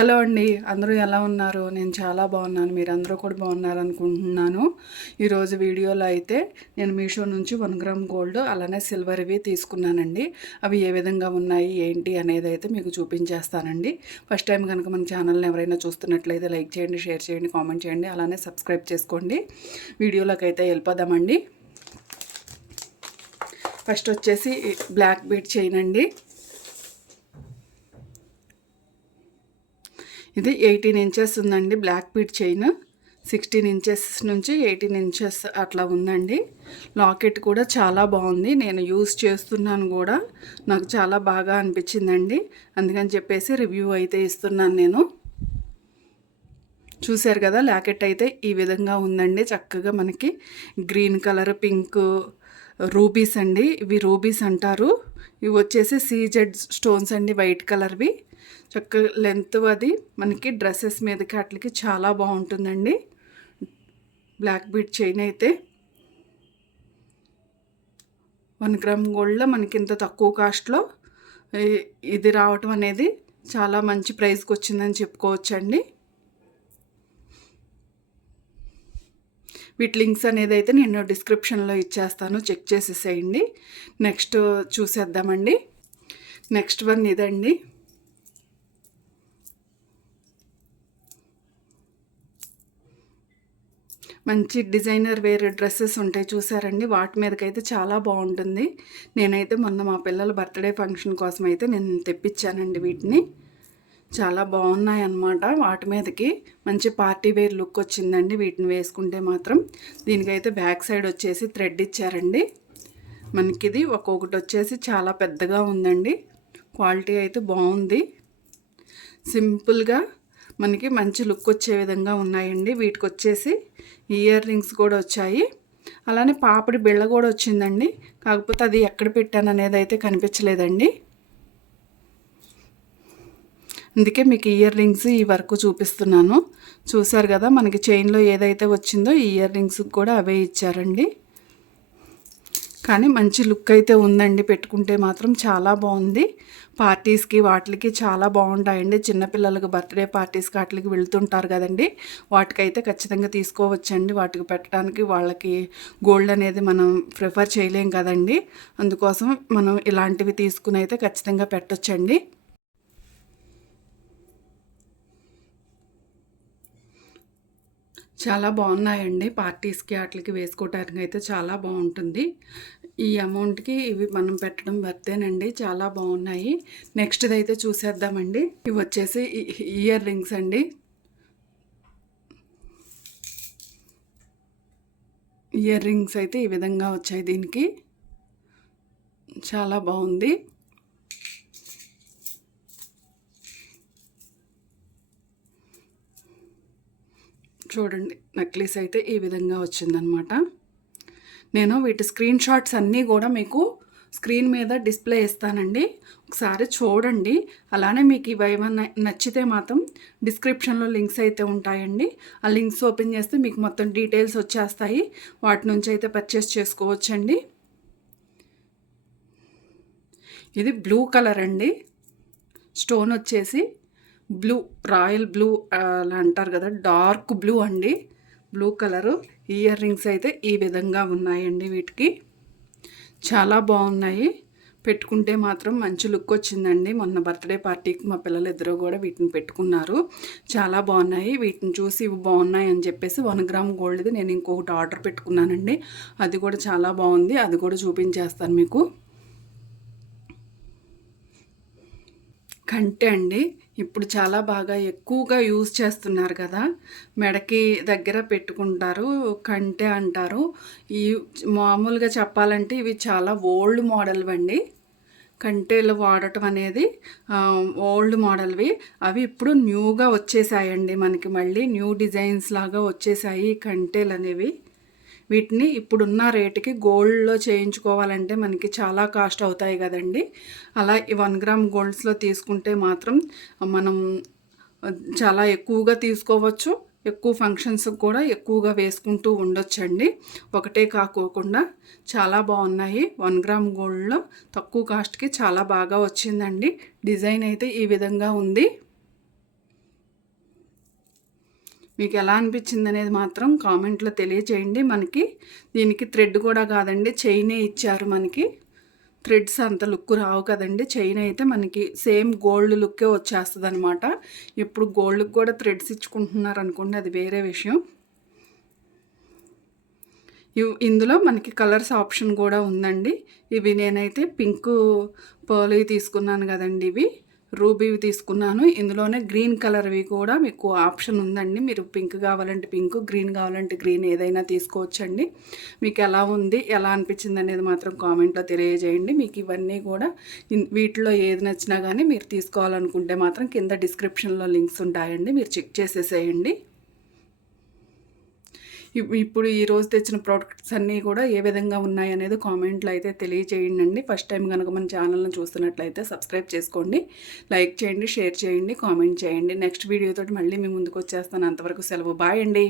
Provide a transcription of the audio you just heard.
Hello అండి, అందరూ ఎలా ఉన్నారు? నేను చాలా బాగున్నాను. మీరందరూ కూడా బాగున్నారనుకుంటున్నాను. ఈరోజు వీడియోలో అయితే నేను మీషో నుంచి 1 గ్రామ్ గోల్డ్ అలానే సిల్వర్వి తీసుకున్నానండి. అవి ఏ విధంగా ఉన్నాయి ఏంటి అనేది అయితే మీకు చూపించేస్తానండి. ఫస్ట్ టైం కనుక మన ఛానల్ని ఎవరైనా చూస్తున్నట్లయితే లైక్ చేయండి, షేర్ చేయండి, కామెంట్ చేయండి, అలానే సబ్స్క్రైబ్ చేసుకోండి. వీడియోలోకి అయితే వెళ్ళిపోదామండి. ఫస్ట్ వచ్చేసి బ్లాక్ బీడ్ చైన్ అండి. ఇది 18 ఇంచెస్ ఉందండి. బ్లాక్ బీడ్ చైన్ 16 ఇంచెస్ నుంచి 18 ఇంచెస్ అట్లా ఉందండి. లాకెట్ కూడా చాలా బాగుంది. నేను యూస్ చేస్తున్నాను కూడా, నాకు చాలా బాగా అనిపించిందండి. అందుకని చెప్పేసి రివ్యూ అయితే ఇస్తున్నాను నేను. చూశారు కదా, లాకెట్ అయితే ఈ విధంగా ఉందండి. చక్కగా మనకి గ్రీన్ కలర్, పింక్, రూబీస్ అండి. ఇవి రూబీస్ అంటారు. ఇవి వచ్చేసి సీజెడ్ స్టోన్స్ అండి, వైట్ కలర్వి. చక్కగా లెంత్ అది మనకి డ్రెస్సెస్ మీదకి అట్లకి చాలా బాగుంటుందండి. బ్లాక్ బీడ్ చైన్ అయితే 1 గ్రామ్ గోల్డ్లో మనకి ఇంత తక్కువ కాస్ట్లో ఇది రావటం అనేది చాలా మంచి ప్రైస్కి వచ్చిందని చెప్పుకోవచ్చండి. వీటి లింక్స్ అనేది అయితే నేను డిస్క్రిప్షన్లో ఇచ్చేస్తాను, చెక్ చేసేసేయండి. నెక్స్ట్ చూసేద్దామండి. నెక్స్ట్ వన్ ఇదండి. మంచి డిజైనర్ వేర్ డ్రెస్సెస్ ఉంటాయి చూసారండి, వాటి మీదకైతే చాలా బాగుంటుంది. నేనైతే మొన్న మా పిల్లల బర్త్డే ఫంక్షన్ కోసం అయితే నేను తెప్పించానండి. వీటిని చాలా బాగున్నాయి అన్నమాట. వాటి మీదకి మంచి పార్టీ వేర్ లుక్ వచ్చిందండి వీటిని వేసుకుంటే మాత్రం. దీనికైతే బ్యాక్ సైడ్ వచ్చేసి థ్రెడ్ ఇచ్చారండి. మనకి ఇది ఒక్కొక్కటి వచ్చేసి చాలా పెద్దగా ఉందండి. క్వాలిటీ అయితే బాగుంది. సింపుల్గా మనకి మంచి లుక్ వచ్చే విధంగా ఉన్నాయండి. వీటికి వచ్చేసి ఇయర్ రింగ్స్ కూడా వచ్చాయి. అలానే పాపిడి బిళ్ళ కూడా వచ్చిందండి. కాకపోతే అది ఎక్కడ పెట్టాను అనేది అయితే కనిపించలేదండి. అందుకే మీకు ఇయర్ రింగ్స్ ఈ వరకు చూపిస్తున్నాను. చూసారు కదా, మనకి చైన్లో ఏదైతే వచ్చిందో ఈ ఇయర్ రింగ్స్ కూడా అవే ఇచ్చారండి. కానీ మంచి లుక్ అయితే ఉందండి. పెట్టుకుంటే మాత్రం చాలా బాగుంది. పార్టీస్కి వాటికి చాలా బాగుంటాయండి. చిన్నపిల్లలకు బర్త్డే పార్టీస్కి వాటికి వెళ్తుంటారు కదండి, వాటికైతే ఖచ్చితంగా తీసుకోవచ్చండి. వాటికి పెట్టడానికి వాళ్ళకి గోల్డ్ అనేది మనం ప్రిఫర్ చేయలేం కదండి. అందుకోసం మనం ఇలాంటివి తీసుకుని అయితే ఖచ్చితంగా పెట్టొచ్చండి. చాలా బాగున్నాయండి. పార్టీస్కి వాటికి వేసుకోవడానికి అయితే చాలా బాగుంటుంది. ఈ అమౌంట్కి ఇవి మనం పెట్టడం వర్తేనండి. చాలా బాగున్నాయి. నెక్స్ట్ది అయితే చూసేద్దామండి. ఇవి వచ్చేసి ఇయర్ రింగ్స్ అండి. ఇయర్ రింగ్స్ అయితే ఈ విధంగా వచ్చాయి. దీనికి చాలా బాగుంది. చూడండి, నెక్లెస్ అయితే ఈ విధంగా వచ్చిందనమాట. నేను వీటి స్క్రీన్ షాట్స్ అన్నీ కూడా మీకు స్క్రీన్ మీద డిస్ప్లే ఇస్తానండి, ఒకసారి చూడండి. అలానే మీకు ఇవి ఏమన్నా నచ్చితే మాత్రం డిస్క్రిప్షన్లో లింక్స్ అయితే ఉంటాయండి. ఆ లింక్స్ ఓపెన్ చేస్తే మీకు మొత్తం డీటెయిల్స్ వచ్చేస్తాయి. వాటి నుంచి అయితే పర్చేస్ చేసుకోవచ్చండి. ఇది బ్లూ కలర్ అండి. స్టోన్ వచ్చేసి బ్లూ, రాయల్ బ్లూ అలా అంటారు కదా, డార్క్ బ్లూ అండి. Blue colour. ఇయర్ రింగ్స్ అయితే ఈ విధంగా ఉన్నాయండి. వీటికి చాలా బాగున్నాయి. పెట్టుకుంటే మాత్రం మంచి లుక్ వచ్చిందండి. మొన్న బర్త్డే పార్టీకి మా పిల్లలు ఇద్దరు కూడా వీటిని పెట్టుకున్నారు. చాలా బాగున్నాయి. వీటిని చూసి ఇవి బాగున్నాయి అని చెప్పేసి 1 గ్రామ్ గోల్డ్ది నేను ఇంకొకటి ఆర్డర్ పెట్టుకున్నానండి. అది కూడా చాలా బాగుంది. అది కూడా చూపించేస్తాను మీకు. కంటే అండి, ఇప్పుడు చాలా బాగా ఎక్కువగా యూజ్ చేస్తున్నారు కదా, మెడకి దగ్గర పెట్టుకుంటారు, కంటే అంటారు. ఈ మామూలుగా చెప్పాలంటే ఇవి చాలా ఓల్డ్ మోడల్ అండి. కంటేలు వాడటం అనేది ఓల్డ్ మోడల్వి. అవి ఇప్పుడు న్యూగా వచ్చేసాయండి. మనకి మళ్ళీ న్యూ డిజైన్స్ లాగా వచ్చేసాయి ఈ కంటేలు అనేవి. వీటిని ఇప్పుడున్న రేటుకి గోల్డ్లో చేయించుకోవాలంటే మనకి చాలా కాస్ట్ అవుతాయి కదండి. అలా ఈ 1 గ్రామ్ గోల్డ్స్లో తీసుకుంటే మాత్రం మనం చాలా ఎక్కువగా తీసుకోవచ్చు. ఎక్కువ ఫంక్షన్స్ కూడా ఎక్కువగా వేసుకుంటూ ఉండొచ్చండి. ఒకటే కాకోకుండా చాలా బాగున్నాయి. 1 గ్రామ్ గోల్డ్లో తక్కువ కాస్ట్కి చాలా బాగా వచ్చిందండి. డిజైన్ అయితే ఈ విధంగా ఉంది. మీకు ఎలా అనిపించింది అనేది మాత్రం కామెంట్లో తెలియచేయండి. మనకి దీనికి థ్రెడ్ కూడా కాదండి, చైనే ఇచ్చారు మనకి. థ్రెడ్స్ అంత లుక్ రావు కదండి. చైన్ అయితే మనకి సేమ్ గోల్డ్ లుక్కే వచ్చేస్తుంది అనమాట. ఇప్పుడు గోల్డ్కి కూడా థ్రెడ్స్ ఇచ్చుకుంటున్నారు అనుకోండి, అది వేరే విషయం. ఇందులో మనకి కలర్స్ ఆప్షన్ కూడా ఉందండి. ఇవి నేనైతే పింక్ పర్ల్ తీసుకున్నాను కదండి, ఇవి రూబీవి తీసుకున్నాను. ఇందులోనే గ్రీన్ కలర్వి కూడా మీకు ఆప్షన్ ఉందండి. మీరు పింక్ కావాలంటే పింక్, గ్రీన్ కావాలంటే గ్రీన్, ఏదైనా తీసుకోవచ్చండి. మీకు ఎలా ఉంది, ఎలా అనిపించింది అనేది మాత్రం కామెంట్లో తెలియజేయండి. మీకు ఇవన్నీ కూడా వీటిలో ఏది నచ్చినా కానీ మీరు తీసుకోవాలనుకుంటే మాత్రం కింద డిస్క్రిప్షన్లో లింక్స్ ఉంటాయండి, మీరు చెక్ చేసేసేయండి. ఇప్పుడు ఈరోజు తెచ్చిన ప్రోడక్ట్స్ అన్నీ కూడా ఏ విధంగా ఉన్నాయనేది కామెంట్లో అయితే తెలియజేయండి. ఫస్ట్ టైం కనుక మన ఛానల్ని చూస్తున్నట్లయితే సబ్స్క్రైబ్ చేసుకోండి, లైక్ చేయండి, షేర్ చేయండి, కామెంట్ చేయండి. నెక్స్ట్ వీడియోతో మళ్ళీ మీ ముందుకు వచ్చేస్తాను. అంతవరకు సెలవు. బాయ్ అండి.